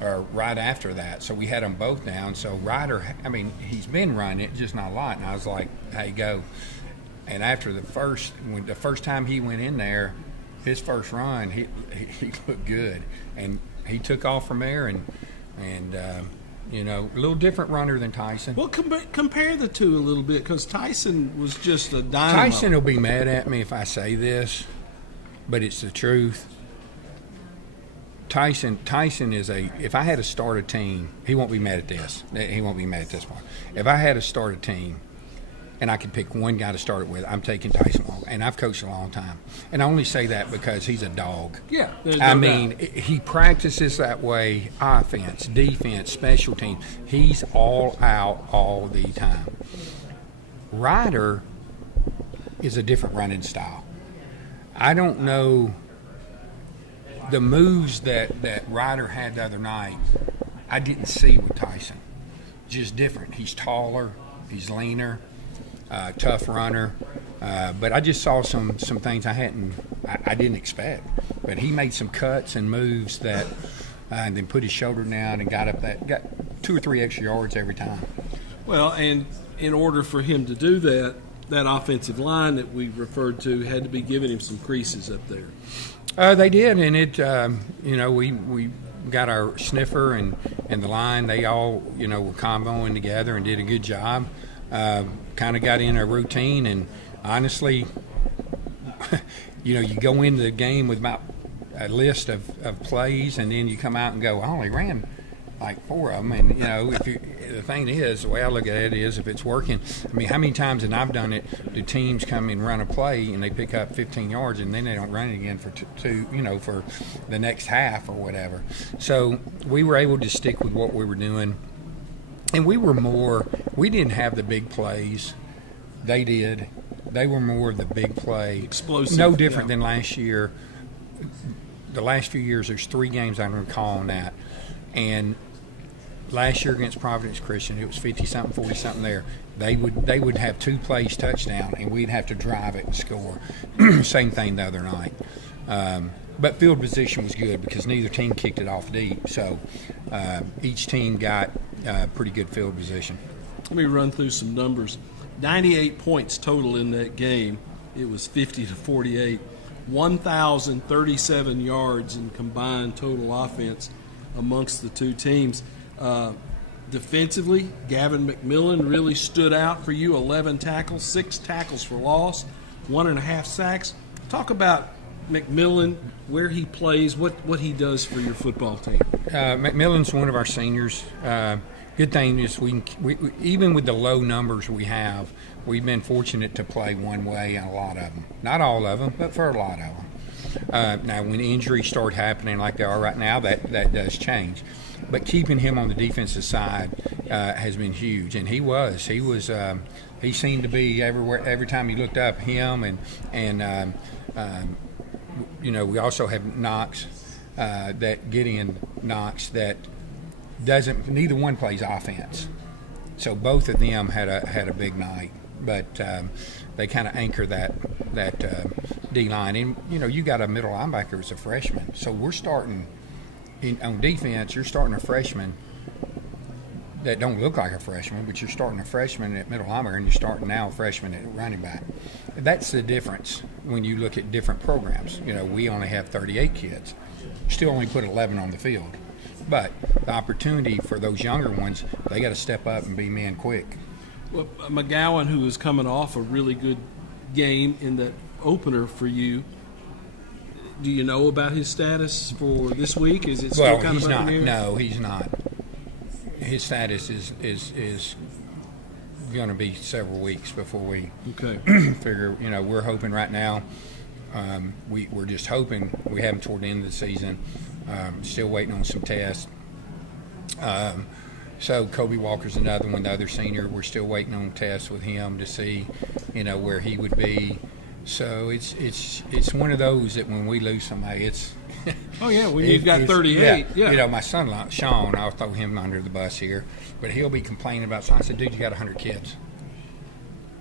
or right after that. So we had them both down. So Ryder, he's been running it, just not a lot. And I was like, hey, go. And after the first time he went in there, his first run, he looked good, and he took off from there, and you know, a little different runner than Tyson. Well, compare the two a little bit, because Tyson was just a dynamo. Tyson will be mad at me if I say this, but it's the truth. Tyson is if I had to start a team, he won't be mad at this. He won't be mad at this part. If I had to start a team and I could pick one guy to start it with, I'm taking Tyson Long. And I've coached a long time. And I only say that because he's a dog. Yeah. I mean, he practices that way, offense, defense, special teams. He's all out all the time. Ryder is a different running style. I don't know the moves that Ryder had the other night. I didn't see with Tyson. Just different. He's taller. He's leaner. Tough runner. But I just saw some things I didn't expect. But he made some cuts and moves that, and then put his shoulder down and got 2 or 3 extra yards every time. Well, and in order for him to do that, that offensive line that we referred to had to be giving him some creases up there. They did, and it, you know, we got our sniffer and the line. They all, you know, were comboing together and did a good job. Kind of got in a routine, and honestly, you know, you go into the game with about a list of plays, and then you come out and go, I only ran like 4 of them. And, you know, the thing is, the way I look at it is, if it's working, I mean, how many times, and I've done it, do teams come and run a play and they pick up 15 yards and then they don't run it again for for the next half or whatever. So we were able to stick with what we were doing. And we didn't have the big plays. They did. They were more of the big play. Explosive. No different than last year. The last few years, there's 3 games I can recall on that. And last year against Providence Christian, it was 50-something, 40-something there. They would have 2 plays touchdown, and we'd have to drive it and score. Same thing the other night. But field position was good because neither team kicked it off deep. So each team got pretty good field position. Let me run through some numbers. 98 points total in that game. It was 50-48. 1,037 yards in combined total offense amongst the 2 teams. Defensively, Gavin McMillan really stood out for you. 11 tackles, 6 tackles for loss, 1.5 sacks. Talk about McMillan, where he plays, what he does for your football team. McMillan's one of our seniors. Good thing is we even with the low numbers we have, we've been fortunate to play one way on a lot of them. Not all of them, but for a lot of them. Now, when injuries start happening like they are right now, that does change. But keeping him on the defensive side has been huge, and he seemed to be everywhere. Every time he looked up, him and you know, we also have Knox, that Gideon Knox, that neither one plays offense. So both of them had a big night, but they kind of anchor that D-line. And, you know, you got a middle linebacker as a freshman. So we're starting on defense, you're starting a freshman that don't look like a freshman, but you're starting a freshman at middle linebacker, and you're starting now a freshman at running back. That's the difference when you look at different programs. You know, we only have 38 kids. Still only put 11 on the field. But the opportunity for those younger ones, they got to step up and be men quick. Well, McGowan, who is coming off a really good game in the opener for you, do you know about his status for this week? Is it still kind of up in the air? No, he's not. His status is going to be several weeks before we figure. You know, we're hoping right now. We're just hoping. We have him toward the end of the season. Still waiting on some tests. So Kobe Walker's another one, the other senior. We're still waiting on tests with him to see, you know, where he would be. So it's one of those that when we lose somebody, it's. Oh yeah, when you've got 38. Yeah. You know, my son Sean, I'll throw him under the bus here, but he'll be complaining about something. I said, dude, you got 100 kids.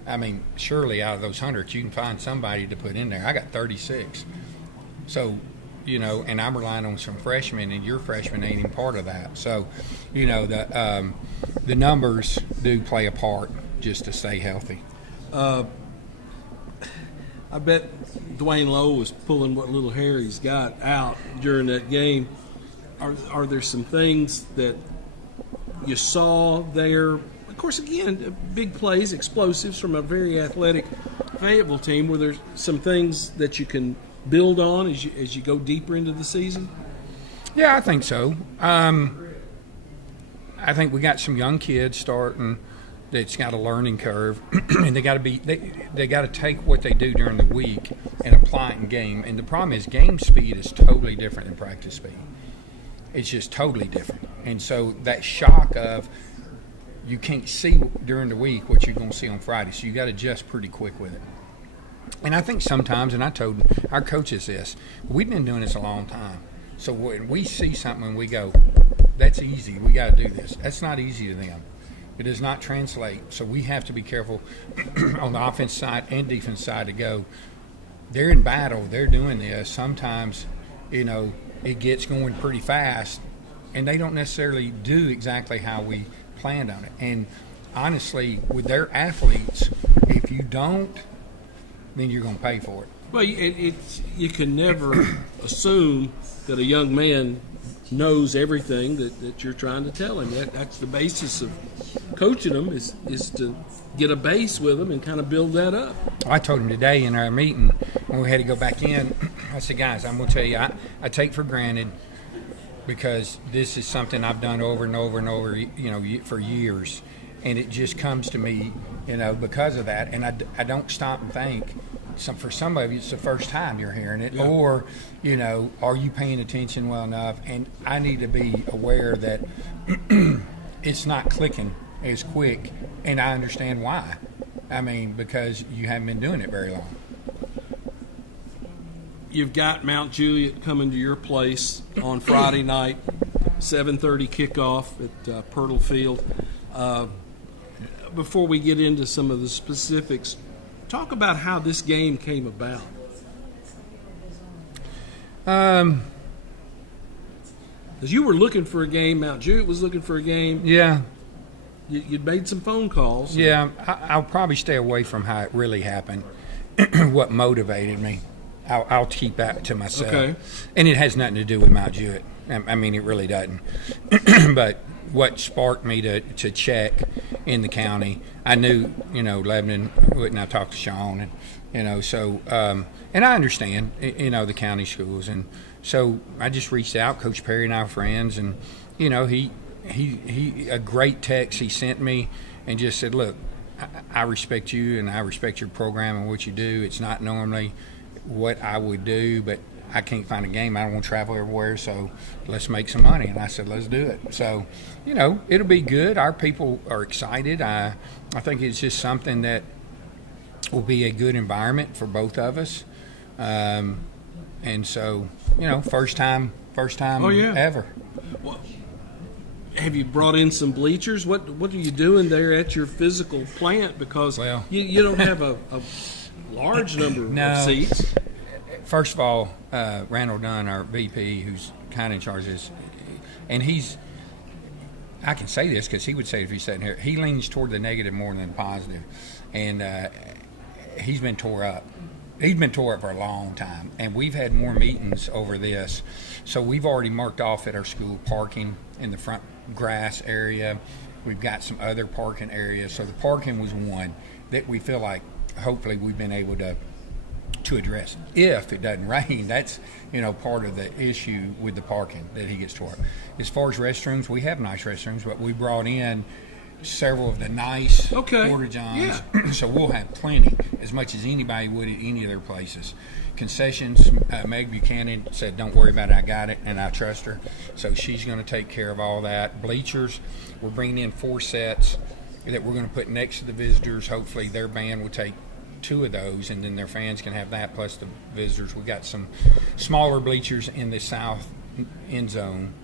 I mean, surely out of those 100, you can find somebody to put in there. I got 36. So, you know, and I'm relying on some freshmen, and your freshman ain't even part of that. So, you know, the numbers do play a part just to stay healthy. I bet Dwayne Lowe was pulling what little hair he's got out during that game. Are there some things that you saw there? Of course, again, big plays, explosives from a very athletic Fayetteville team. Were there some things that you can build on as you go deeper into the season? Yeah, I think so. I think we got some young kids starting that's got a learning curve, and they got to take what they do during the week and apply it in game. And the problem is, game speed is totally different than practice speed. It's just totally different. And so that shock of you can't see during the week what you're going to see on Friday, so you got to adjust pretty quick with it. And I think sometimes, and I told our coaches this, we've been doing this a long time. So when we see something and we go, that's easy, we got to do this. That's not easy to them. It does not translate. So we have to be careful on the offense side and defense side to go, they're in battle, they're doing this. Sometimes, it gets going pretty fast, and they don't necessarily do exactly how we planned on it. And honestly, with their athletes, if you don't, then you're going to pay for it. Well, you can never assume that a young man knows everything that you're trying to tell him. That's the basis of coaching them is to get a base with them and kind of build that up. I told him today in our meeting when we had to go back in, I said, guys, I'm going to tell you, I take for granted, because this is something I've done over and over and over, for years. And it just comes to me, because of that. And I don't stop and think. For some of you, it's the first time you're hearing it. Yeah. Or, are you paying attention well enough? And I need to be aware that it's not clicking as quick. And I understand why. I mean, because you haven't been doing it very long. You've got Mount Juliet coming to your place on Friday night, 7:30 kickoff at Pirtle Field. Before we get into some of the specifics, talk about how this game came about. Because you were looking for a game, Mount Juliet was looking for a game. Yeah. You'd made some phone calls. Yeah, I'll probably stay away from how it really happened, what motivated me. I'll keep that to myself. Okay. And it has nothing to do with Mount Juliet. I mean, it really doesn't. But what sparked me to check in the county, I knew, Lebanon, and I talked to Sean, and, so, and I understand, the county schools. And so I just reached out. Coach Perry and I are friends, and, he a great text he sent me and just said, look, I respect you and I respect your program and what you do. It's not normally what I would do, but I can't find a game. I don't want to travel everywhere, so let's make some money. And I said, let's do it. So, it'll be good. Our people are excited. I think it's just something that will be a good environment for both of us. And so, first time ever. Well, have you brought in some bleachers? What are you doing there at your physical plant? Because you don't have a large number of seats. First of all, Randall Dunn, our VP, who's kind of in charge of this, and I can say this because he would say it if he's sitting here, he leans toward the negative more than the positive. And he's been tore up. He's been tore up for a long time. And we've had more meetings over this. So we've already marked off at our school parking in the front grass area. We've got some other parking areas. So the parking was one that we feel like hopefully we've been able to address. If it doesn't rain, that's part of the issue with the parking that he gets tore up. As far as restrooms, we have nice restrooms, but we brought in several of the nice porta-johns, so we'll have plenty, as much as anybody would at any of their places. Concessions, Meg Buchanan said, don't worry about it, I got it, and I trust her, so she's going to take care of all that. Bleachers, we're bringing in 4 sets that we're going to put next to the visitors. Hopefully their band will take 2 of those, and then their fans can have that plus the visitors. We got some smaller bleachers in the south end zone,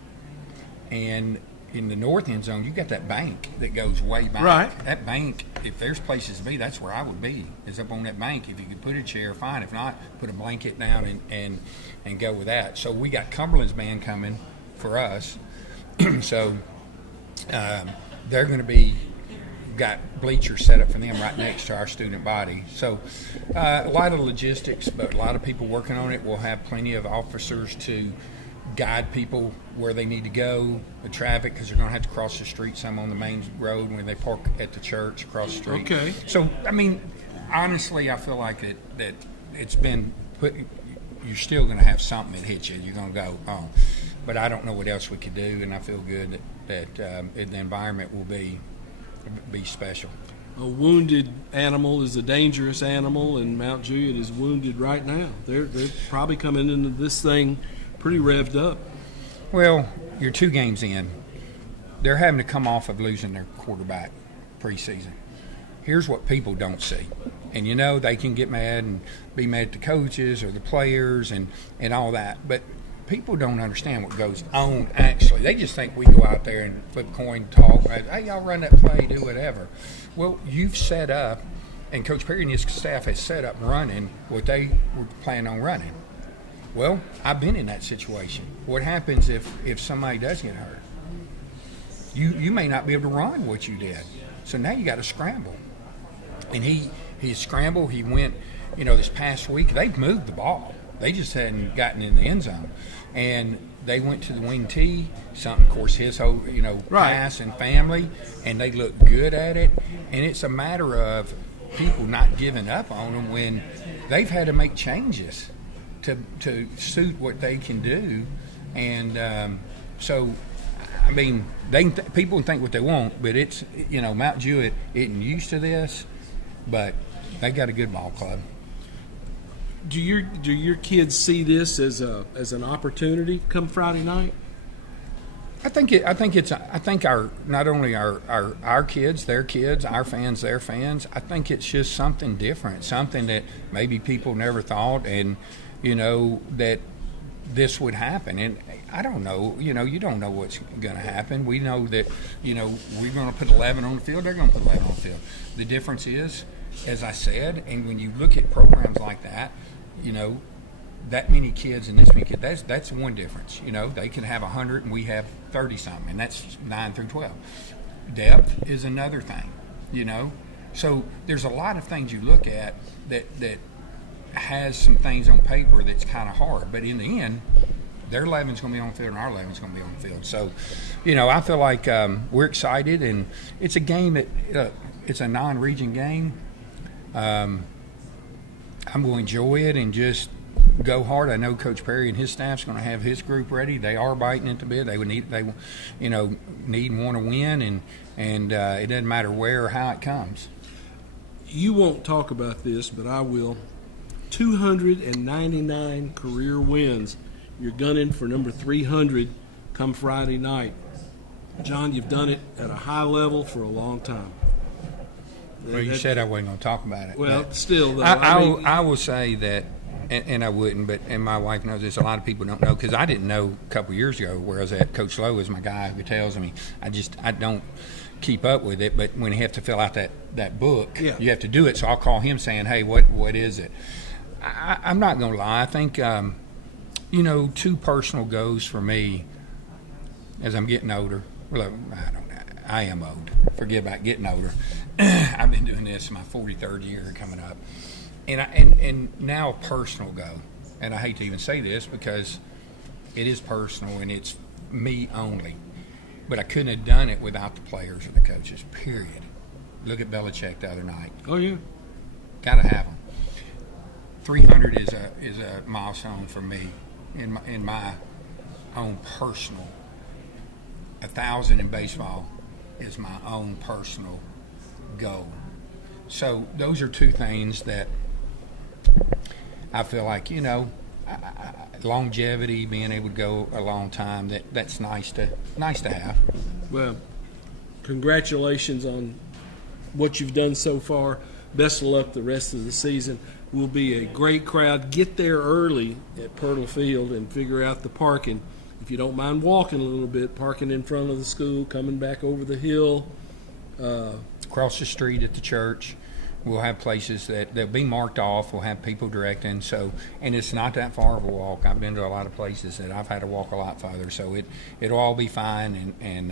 and in the north end zone, you've got that bank that goes way back. Right. That bank, if there's places to be, that's where I would be, is up on that bank. If you could put a chair, fine. If not, put a blanket down and go with that. So we got Cumberland's band coming for us. So they're going to be got bleachers set up for them right next to our student body. So a lot of logistics, but a lot of people working on it. We'll have plenty of officers to guide people where they need to go, the traffic, because they're going to have to cross the street some on the main road when they park at the church across the street. Okay. So, I mean, honestly, I feel like that it's been put, you're still going to have something that hits you. You're going to go, oh. But I don't know what else we could do, and I feel good that the environment will be special. A wounded animal is a dangerous animal, and Mount Juliet is wounded right now. They're probably coming into this thing pretty revved up. Well, you're 2 games in. They're having to come off of losing their quarterback preseason. Here's what people don't see. And, you know, they can get mad and be mad at the coaches or the players and all that. But people don't understand what goes on actually. They just think we go out there and flip a coin, talk, hey, y'all run that play, do whatever. Well, you've set up, and Coach Perry and his staff has set up running what they were planning on running. Well, I've been in that situation. What happens if somebody does get hurt? You may not be able to run what you did. So now you got to scramble. And he scrambled. He went, this past week, they've moved the ball. They just hadn't gotten in the end zone. And they went to the wing tee, something, of course, his whole, pass and family, and they look good at it. And it's a matter of people not giving up on them when they've had to make changes to suit what they can do. And so, I mean, people can think what they want, but it's, Mount Juliet isn't used to this, but they got a good ball club. Do your kids see this as an opportunity come Friday night? I think our not only our kids, their kids, our fans, their fans. I think it's just something different, something that maybe people never thought, and that this would happen. And I don't know, you don't know what's going to happen. We know that we're going to put 11 on the field. They're going to put 11 on the field. The difference is, as I said, and when you look at programs like that, that many kids and this many kids, that's one difference. They can have 100 and we have 30-something, and that's 9 through 12. Depth is another thing, So there's a lot of things you look at that has some things on paper that's kind of hard. But in the end, their 11's going to be on the field and our 11's going to be on the field. So, I feel like we're excited, and it's a game that it's a non-region game. I'm going to enjoy it and just go hard. I know Coach Perry and his staff's going to have his group ready. They are biting at the bit. They need and want to win, and it doesn't matter where or how it comes. You won't talk about this, but I will. 299 career wins. You're gunning for number 300 come Friday night. John, you've done it at a high level for a long time. Well, you said I wasn't going to talk about it. Well, still, though. I will say that, and I wouldn't, and my wife knows this, a lot of people don't know, because I didn't know a couple of years ago where I was at. Coach Lowe is my guy who tells me. I don't keep up with it, but when you have to fill out that book, yeah, you have to do it. So I'll call him saying, hey, what is it? I'm not going to lie. I think, 2 personal goals for me as I'm getting older. Well, I am old. Forget about getting older. I've been doing this my 43rd year coming up, and now a personal goal. And I hate to even say this because it is personal and it's me only, but I couldn't have done it without the players or the coaches. Period. Look at Belichick the other night. Oh yeah, got to have them. 300 is a milestone for me in my own personal. 1,000 in baseball is my own personal goal. So those are 2 things that I feel like, longevity, being able to go a long time, that's nice to have. Well, congratulations on what you've done so far. Best of luck the rest of the season. Will be a great crowd. Get there early at Pirtle Field and figure out the parking. If you don't mind walking a little bit, parking in front of the school, coming back over the hill. Across the street at the church. We'll have places that'll be marked off. We'll have people directing. So, and it's not that far of a walk. I've been to a lot of places that I've had to walk a lot farther. So it'll all be fine. And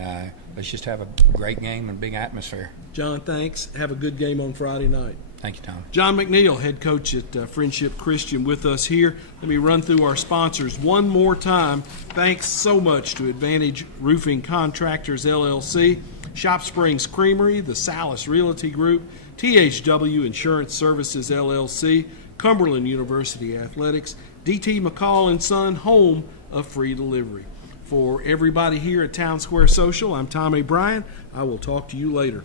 let's just have a great game and big atmosphere. John, thanks. Have a good game on Friday night. Thank you, Tom. John McNeil, head coach at Friendship Christian, with us here. Let me run through our sponsors one more time. Thanks so much to Advantage Roofing Contractors, LLC, Shop Springs Creamery, the Salas Realty Group, THW Insurance Services, LLC, Cumberland University Athletics, DT McCall & Son, home of free delivery. For everybody here at Town Square Social, I'm Tommy Bryan. I will talk to you later.